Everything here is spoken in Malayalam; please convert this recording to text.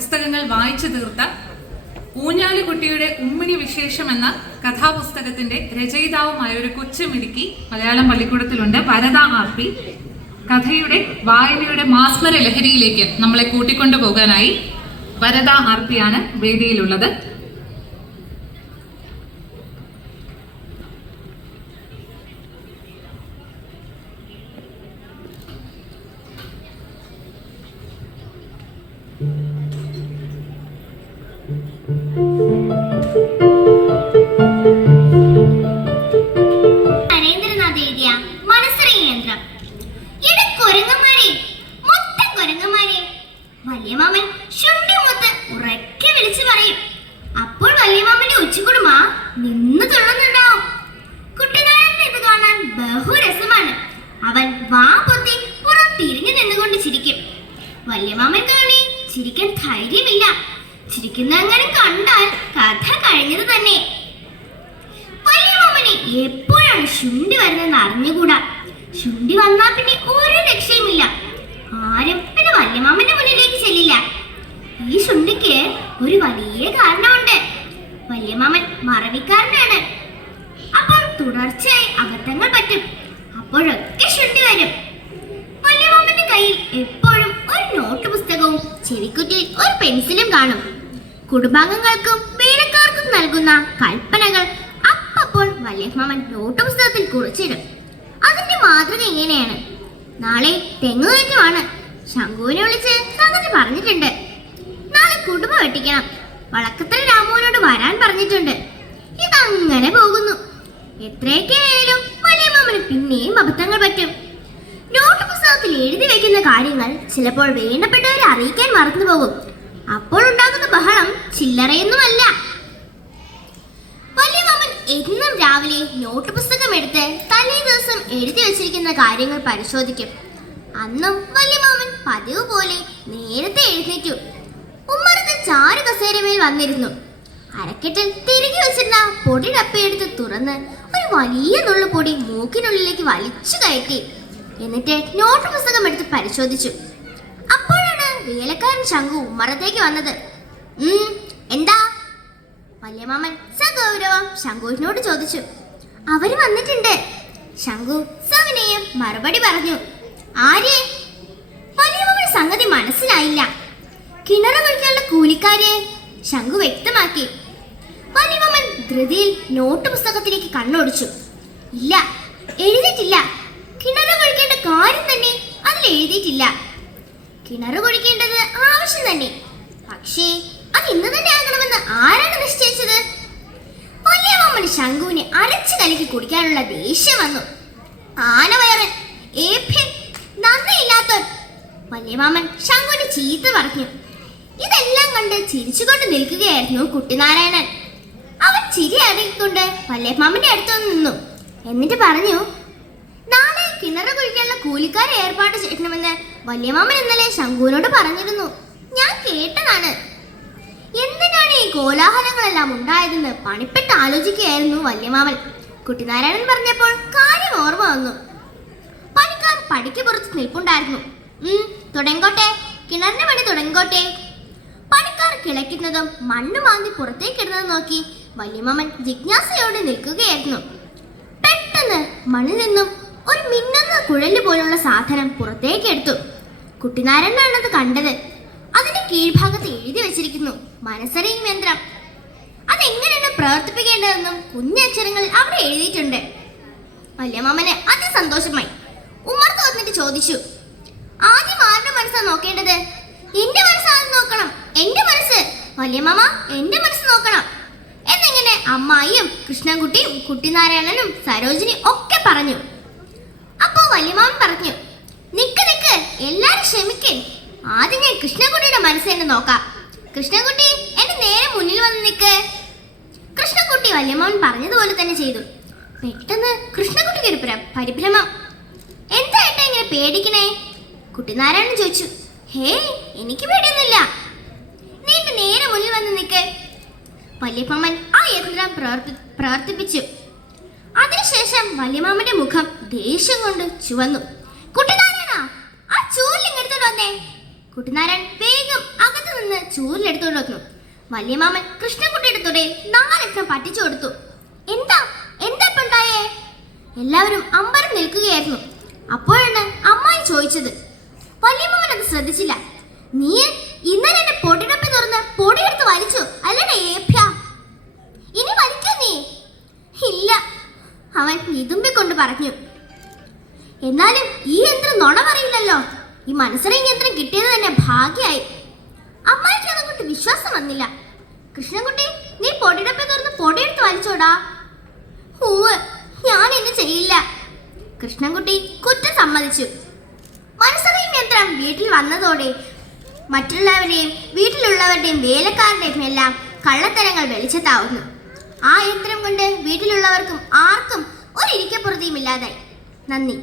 പുസ്തകങ്ങൾ വായിച്ചു തീർത്ത ഊഞ്ഞാലുകുട്ടിയുടെ ഉമ്മിണി വിശേഷം എന്ന കഥാപുസ്തകത്തിന്റെ രചയിതാവുമായ ഒരു കൊച്ചുമിടുക്കി മലയാളം പള്ളിക്കൂടത്തിലുണ്ട്, വരദ ആർ.പി. കഥയുടെ വായനയുടെ മാസ്മര ലഹരിയിലേക്ക് നമ്മളെ കൂട്ടിക്കൊണ്ടു പോകാനായി വരദ ആർ.പി. ആണ് വേദിയിലുള്ളത്. വല്യമാമൻ ശുണ്ടിമുത്ത് ഉറക്കെ വിളിച്ചു പറയും. അപ്പോൾ വല്യമാമന്റെ ഉച്ചക്കുടുമ നിന്ന് തുള്ളുന്നുണ്ടാവും. കുട്ടിനാരൻ ഇത് കാണാൻ ബഹുരസമാണ്. അവൻ വാ പൊത്തി പുറം തിരിഞ്ഞു നിന്നുകൊണ്ട് ചിരിക്കും. വല്യമാമൻ കാണി ചിരിക്കാൻ ധൈര്യമില്ല. ചിരിക്കുന്ന അങ്ങനെ കണ്ടാൽ കഥ കഴിഞ്ഞത് തന്നെ. വല്യമാമന് എപ്പോഴാണ് ശുണ്ടി വരുന്നതെന്ന് അറിഞ്ഞുകൂടാ. ശുണ്ടി വന്നാ പിന്നെ ഒരു രക്ഷയുമില്ല. ആരും പിന്നെ വല്യമാമന്റെ മുന്നിലേക്ക് ചെല്ലില്ല. ഈ ശുണ്ടിക്ക് ഒരു വലിയ കാരണമുണ്ട്. വല്യമാമൻ മറവിക്കാരനാണ്. അപ്പോൾ തുടർച്ചയായി അബദ്ധങ്ങൾ പറ്റും. അപ്പോഴൊക്കെ ശുണ്ടി വരും. വല്യമാമന്റെ കയ്യിൽ എപ്പോഴും ഒരു നോട്ട് പുസ്തകവും ചെവിക്കുറ്റിയിൽ ഒരു പെൻസിലും കാണും. കുടുംബാംഗങ്ങൾക്കും വേലക്കാർക്കും നൽകുന്ന കൽപ്പനകൾ അപ്പോൾ വല്യമാമൻ നോട്ട് പുസ്തകത്തിൽ കുറിച്ചിടും. അതിന്റെ മാതൃക ഇങ്ങനെയാണ്: നാളെ തെങ്ങുകയറ്റമാണ്. ശംഖുവിനെ വിളിച്ച് സംഗതി പറഞ്ഞിട്ടുണ്ട്. നാളെ കുടുംബ വെട്ടിക്കണം. വളക്കത്തല രാമുവിനോട് വരാൻ പറഞ്ഞിട്ടുണ്ട്. ഇതങ്ങനെ പോകുന്നു. എത്രയൊക്കെ ആയാലും വല്യമാമന് പിന്നെയും അബദ്ധങ്ങൾ പറ്റും. നോട്ട് പുസ്തകത്തിൽ എഴുതി വെക്കുന്ന കാര്യങ്ങൾ ചിലപ്പോൾ വേണ്ടപ്പെട്ടവരെ അറിയിക്കാൻ മറന്നു പോകും. അപ്പോൾ ഉണ്ടാകുന്ന ബഹളം ചില്ലറയൊന്നുമല്ല. വല്യമാമൻ എന്നും രാവിലെ നോട്ട് പുസ്തകം എടുത്ത് തലേ ദിവസം എഴുതി വെച്ചിരിക്കുന്ന കാര്യങ്ങൾ പരിശോധിക്കും. അന്നും വല്യമാമൻ പതിവ് പോലെ നേരത്തെ എഴുന്നേറ്റു. ഉമ്മറത്ത് ചാരു കസേരമേൽ വന്നിരുന്നു. അരക്കെട്ടിൽ തിരികെ വെച്ചിരുന്ന പൊടി ഡപ്പയെടുത്ത് തുറന്ന് ഒരു വലിയ നുള്ളു പൊടി മൂക്കിനുള്ളിലേക്ക് വലിച്ചു കയറ്റി. എന്നിട്ട് നോട്ട് പുസ്തകം എടുത്ത് പരിശോധിച്ചു. അപ്പോഴാണ് വേലക്കാരൻ ശംഖു ഉമ്മറത്തേക്ക് വന്നത്. എന്താ? വല്യമാമൻ സഗൗരവം ശംഖുവിനോട് ചോദിച്ചു. അവര് വന്നിട്ടുണ്ട്. ശംഖു സവിനയം മറുപടി പറഞ്ഞു. ആരെ? വല്യമാമൻ സംഗതി മനസ്സിലായില്ല. കിണറ് കുഴിക്കാനുള്ള കൂലിക്കാര്, ശംഖു വ്യക്തമാക്കി. വല്യമാമൻ ധൃതിയിൽ നോട്ട് പുസ്തകത്തിലേക്ക് കണ്ണോടിച്ചു. ഇല്ല, എഴുതിയിട്ടില്ല. കിണറ് കുഴിക്കേണ്ട കാര്യം തന്നെ അതിൽ എഴുതിയിട്ടില്ല. കിണറ് കുഴിക്കേണ്ടത് ആവശ്യം തന്നെ. പക്ഷേ അത് ഇന്ന് തന്നെ ആകണമെന്ന് ആരാണ് നിശ്ചയിച്ചത്? വല്യമാമന് ശംഖുവിനെ അരച്ചു കലക്കി കുടിക്കാനുള്ള ദേഷ്യം വന്നു. ആനവയറൻ, ഏഭ്യൻ, നന്ദിയില്ലാത്തവൻ. വല്യമാമൻ ശംഖുവിനെ ചീത്ത പറഞ്ഞു. ഇതെല്ലാം കണ്ട് ചിരിച്ചുകൊണ്ട് നിൽക്കുകയായിരുന്നു കുട്ടിനാരായണൻ. അവൻ ചിരി അടക്കിക്കൊണ്ട് വല്യമാമന്റെ അടുത്ത് നിന്നു. എന്നിട്ട് പറഞ്ഞു, നാളെ കിണറ് കുഴിക്കാനുള്ള കൂലിക്കാരെ ഏർപ്പാട് ചെയ്യണമെന്ന് വല്യമാമൻ ഇന്നലെ ശംഖുവിനോട് പറഞ്ഞിരുന്നു. ഞാൻ കേട്ടതാണ്. എന്തിനാണ് ഈ കോലാഹലങ്ങളെല്ലാം ഉണ്ടായതെന്ന് പണിപ്പെട്ട് ആലോചിക്കുകയായിരുന്നു വല്യമാമൻ. കുട്ടിനാരായണൻ പറഞ്ഞപ്പോൾ കാര്യം ഓർമ്മ വന്നു. പണിക്കാർ പടിക്ക് പുറത്ത് നിൽപ്പുണ്ടായിരുന്നു. തുടങ്ങോട്ടെ, കിണറിന്റെ പണി തുടങ്ങോട്ടെ. പണിക്കാർ കിളയ്ക്കുന്നതും മണ്ണ് മാന്തി പുറത്തേക്കിടുന്നതും നോക്കി വല്യമാമൻ ജിജ്ഞാസയോടെ നിൽക്കുകയായിരുന്നു. പെട്ടെന്ന് മണ്ണിൽ നിന്നും ഒരു മിന്നുന്ന കുഴല് പോലുള്ള സാധനം പുറത്തേക്ക് എടുത്തു. കുട്ടിനാരായണനാണത് കണ്ടത്. അതിന്റെ കീഴ്ഭാഗത്ത് എഴുതി വെച്ചിരിക്കുന്നു, മനസ്സറിയും യന്ത്രം. അതെങ്ങനെയാണ് പ്രവർത്തിപ്പിക്കേണ്ടതെന്നും കുഞ്ഞക്ഷരങ്ങളിൽ അവിടെ എഴുതിയിട്ടുണ്ട്. വല്യമാമന് അതിസന്തോഷമായി. ഉമ്മർത്ത് വന്നിട്ട് ചോദിച്ചു, ആദ്യം ആരുടെ മനസ്സാണ് നോക്കേണ്ടത്? എന്റെ മനസ്സാണ് നോക്കണം. എന്റെ മനസ്സ്. വല്യമാമ, എന്റെ മനസ്സ് നോക്കണം എന്നിങ്ങനെ അമ്മായിയും കൃഷ്ണൻകുട്ടിയും കുട്ടിനാരായണനും സരോജിനി ഒക്കെ പറഞ്ഞു. അപ്പോ വല്യമാമൻ പറഞ്ഞു, നിക്ക് നിക്ക്, എല്ലാരും ക്ഷമിക്കേ. ആദ്യം ഞാൻ കൃഷ്ണൻകുട്ടിയുടെ മനസ്സ് തന്നെ നോക്കാം. കൃഷ്ണൻകുട്ടി, എന്റെ നേരെ മുന്നിൽ വന്ന് നിക്ക്. കൃഷ്ണൻകുട്ടി വല്യമാമൻ പറഞ്ഞതുപോലെ തന്നെ ചെയ്തു. പെട്ടെന്ന് കൃഷ്ണൻകുട്ടിക്ക് ഒരു പരിഭ്രമം. എന്തായിട്ടാ ഇങ്ങനെ പേടിക്കണേ? കുട്ടിനാരായണൻ ചോദിച്ചു. ഹേ, എനിക്ക് പേടിയൊന്നുമില്ല. നീ എന്റെ നേരെ മുന്നിൽ വന്ന് നിക്ക്. വല്യമാമൻ ആ യന്ത്രം പ്രവർത്തിപ്പിച്ചു. അതിനുശേഷം വല്യമാമന്റെ മുഖം ദേഷ്യം കൊണ്ട് ചുവന്നു. കുട്ടിനാരായണ, ആ ചൂലിങ്ങെടുത്തോണ്ട് വന്നേ. കുട്ടിനാരായണൻ വേഗം വേഗം അകത്ത് നിന്ന് ചൂരിലെടുത്തോണ്ട് വന്നു. വല്യമാമൻ കൃഷ്ണൻകുട്ടിയുടെ തുടയെ 4 എണ്ണം പറ്റിച്ചു കൊടുത്തു. എന്താ എന്താ ഇപ്പൊ ഉണ്ടായേ? എല്ലാവരും അമ്പരം നിൽക്കുകയായിരുന്നു. അപ്പോഴാണ് അമ്മായി ചോദിച്ചത്. വല്യമാമൻ അത് ശ്രദ്ധിച്ചില്ല. നീ ഇന്നലെ എന്റെ പൊടിടപ്പി തുറന്ന് പൊടിയെടുത്ത് വലിച്ചു അല്ലടേ ഏഭ്യ? ഇനി വലിക്കോ നീ? ഇല്ല, അവൻ ഇതുമ്പിക്കൊണ്ട് പറഞ്ഞു. എന്നാലും ഈ യന്ത്രം നുണ പറയില്ലല്ലോ. ഈ മനസ്സറിയും യന്ത്രം കിട്ടിയത് തന്നെ ഭാഗ്യായി. അമ്മായിക്ക് അതുകൊണ്ട് വിശ്വാസം വന്നില്ല. കൃഷ്ണൻകുട്ടി, നീ പൊടിടപ്പി തുറന്ന് പൊടിയെടുത്ത് വലിച്ചോടാ. ഹൂവ്, ഞാൻ ഇന്ന് ചെയ്യില്ല. കൃഷ്ണൻകുട്ടി കുറ്റം സമ്മതിച്ചു. മനസ്സറിയും യന്ത്രം വീട്ടിൽ വന്നതോടെ മറ്റുള്ളവരുടെയും വീട്ടിലുള്ളവരുടെയും വേലക്കാരുടെയും എല്ലാം കള്ളത്തരങ്ങൾ വെളിച്ചത്താവുന്നു. ആ യന്ത്രം കൊണ്ട് വീട്ടിലുള്ളവർക്കും ആർക്കും ഒരിക്കപ്പുറതിയും ഇല്ലാതായി. നന്ദി.